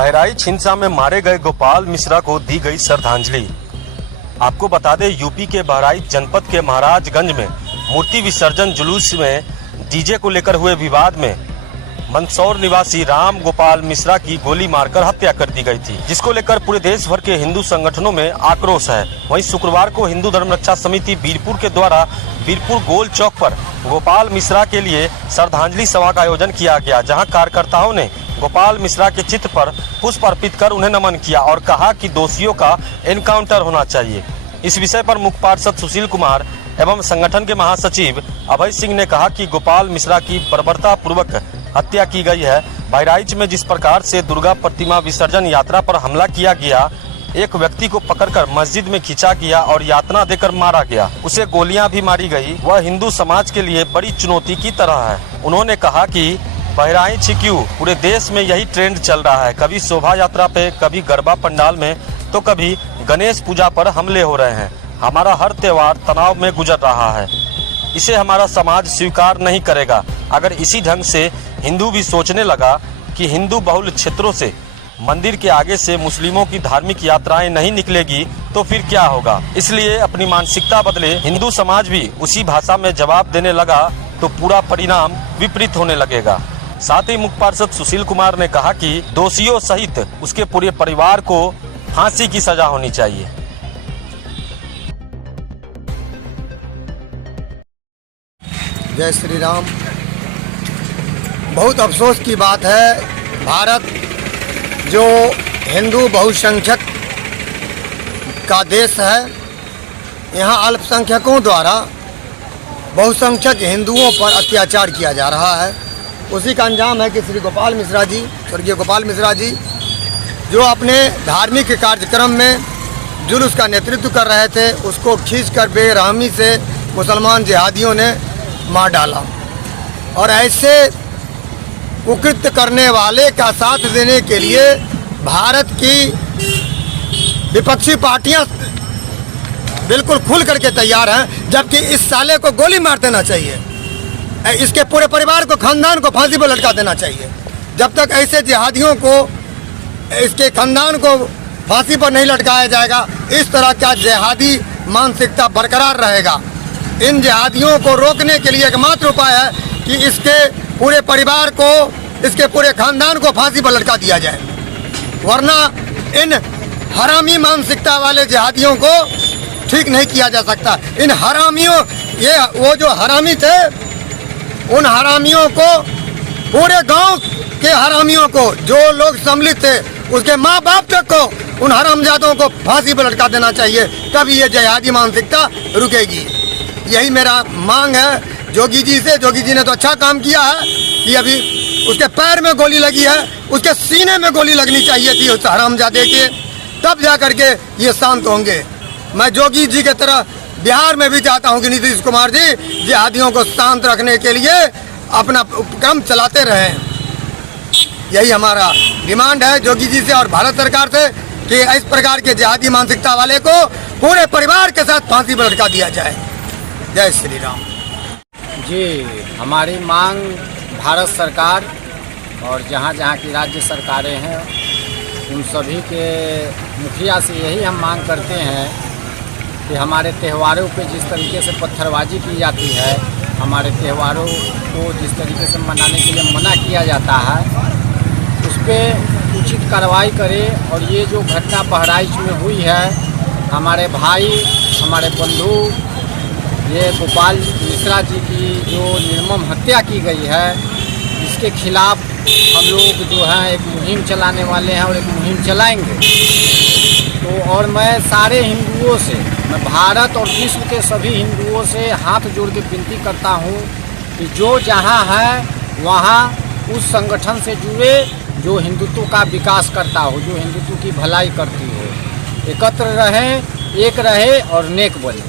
बहराइच हिंसा में मारे गए गोपाल मिश्रा को दी गई श्रद्धांजलि। आपको बता दें, यूपी के बहराइच जनपद के महाराजगंज में मूर्ति विसर्जन जुलूस में डीजे को लेकर हुए विवाद में मंदसौर निवासी राम गोपाल मिश्रा की गोली मारकर हत्या कर दी गई थी, जिसको लेकर पूरे देश भर के हिंदू संगठनों में आक्रोश है। वहीं शुक्रवार को हिंदू धर्म रक्षा समिति बीरपुर के द्वारा बीरपुर गोल चौक पर गोपाल मिश्रा के लिए श्रद्धांजलि सभा का आयोजन किया गया, जहां कार्यकर्ताओं ने गोपाल मिश्रा के चित्र पर पुष्प अर्पित कर उन्हें नमन किया और कहा कि दोषियों का एनकाउंटर होना चाहिए। इस विषय पर मुख्य पार्षद सुशील कुमार एवं संगठन के महासचिव अभय सिंह ने कहा कि गोपाल मिश्रा की बर्बरता पूर्वक हत्या की गई है। बहराइच में जिस प्रकार से दुर्गा प्रतिमा विसर्जन यात्रा पर हमला किया गया, एक व्यक्ति को पकड़कर मस्जिद में खींचा गया और यातना देकर मारा गया, उसे गोलियां भी मारी गई, वह हिंदू समाज के लिए बड़ी चुनौती की तरह है। उन्होंने कहा कि बहराइच ही क्यों, पूरे देश में यही ट्रेंड चल रहा है। कभी शोभा यात्रा पे, कभी गरबा पंडाल में, तो कभी गणेश पूजा पर हमले हो रहे हैं। हमारा हर त्योहार तनाव में गुजर रहा है, इसे हमारा समाज स्वीकार नहीं करेगा। अगर इसी ढंग से हिंदू भी सोचने लगा कि हिंदू बहुल क्षेत्रों से मंदिर के आगे से मुस्लिमों की धार्मिक यात्राएं नहीं निकलेगी तो फिर क्या होगा। इसलिए अपनी मानसिकता बदले। हिंदू समाज भी उसी भाषा में जवाब देने लगा तो पूरा परिणाम विपरीत होने लगेगा। साथ ही मुख्य पार्षद सुशील कुमार ने कहा कि दोषियों सहित उसके पूरे परिवार को फांसी की सजा होनी चाहिए। जय श्री राम। बहुत अफसोस की बात है, भारत जो हिंदू बहुसंख्यक का देश है, यहाँ अल्पसंख्यकों द्वारा बहुसंख्यक हिंदुओं पर अत्याचार किया जा रहा है। उसी का अंजाम है कि श्री गोपाल मिश्रा जी, स्वर्गीय गोपाल मिश्रा जी, जो अपने धार्मिक कार्यक्रम में जुलूस का नेतृत्व कर रहे थे, उसको खींचकर बेरहमी से मुसलमान जिहादियों ने मार डाला। और ऐसे कुकृत्य करने वाले का साथ देने के लिए भारत की विपक्षी पार्टियां बिल्कुल खुल करके तैयार हैं, जबकि इस साले को गोली मार देना चाहिए, इसके पूरे परिवार को, खानदान को फांसी पर लटका देना चाहिए। जब तक ऐसे जिहादियों को, इसके खानदान को फांसी पर नहीं लटकाया जाएगा, इस तरह का जिहादी मानसिकता बरकरार रहेगा। इन जिहादियों को रोकने के लिए एकमात्र उपाय है कि इसके पूरे परिवार को, इसके पूरे खानदान को फांसी पर लटका दिया जाए, वरना इन हरामी मानसिकता वाले जिहादियों को ठीक नहीं किया जा सकता। इन हरामियों, ये वो जो हरामी थे, उन हरामियों को, पूरे गांव के हरामियों को, जो लोग सम्मिलित थे, उसके माँ बाप तक को, उन हरामजादों को फांसी पर लटका देना चाहिए, तभी ये जिहादी मानसिकता रुकेगी। यही मेरा मांग है जोगी जी से। जोगी जी ने तो अच्छा काम किया है कि अभी उसके पैर में गोली लगी है, उसके सीने में गोली लगनी चाहिए थी उस हरामजादे के, तब जा करके ये शांत होंगे। मैं जोगी जी के तरह बिहार में भी चाहता हूं कि नीतीश कुमार जी जिहादियों को शांत रखने के लिए अपना उपक्रम चलाते रहें। यही हमारा डिमांड है जोगी जी से और भारत सरकार से कि इस प्रकार के जिहादी मानसिकता वाले को पूरे परिवार के साथ फांसी पर लटका दिया जाए। जय श्री राम। जी, हमारी मांग भारत सरकार और जहाँ जहाँ की राज्य सरकारें हैं, उन सभी के मुखिया से यही हम मांग करते हैं कि हमारे त्योहारों पे जिस तरीके से पत्थरबाजी की जाती है, हमारे त्योहारों को जिस तरीके से मनाने के लिए मना किया जाता है, उस पर उचित कार्रवाई करे। और ये जो घटना बहराइच में हुई है, हमारे भाई, हमारे बंधु, ये गोपाल मिश्रा जी की जो निर्मम हत्या की गई है, इसके खिलाफ हम लोग जो है एक मुहिम चलाने वाले हैं और एक मुहिम चलाएंगे। तो और मैं सारे हिंदुओं से, मैं भारत और विश्व के सभी हिंदुओं से हाथ जोड़ के विनती करता हूं कि जो जहां है वहां उस संगठन से जुड़े जो हिंदुत्व का विकास करता हो, जो हिंदुत्व की भलाई करती हो। एकत्र रहें, एक रहे और नेक बने।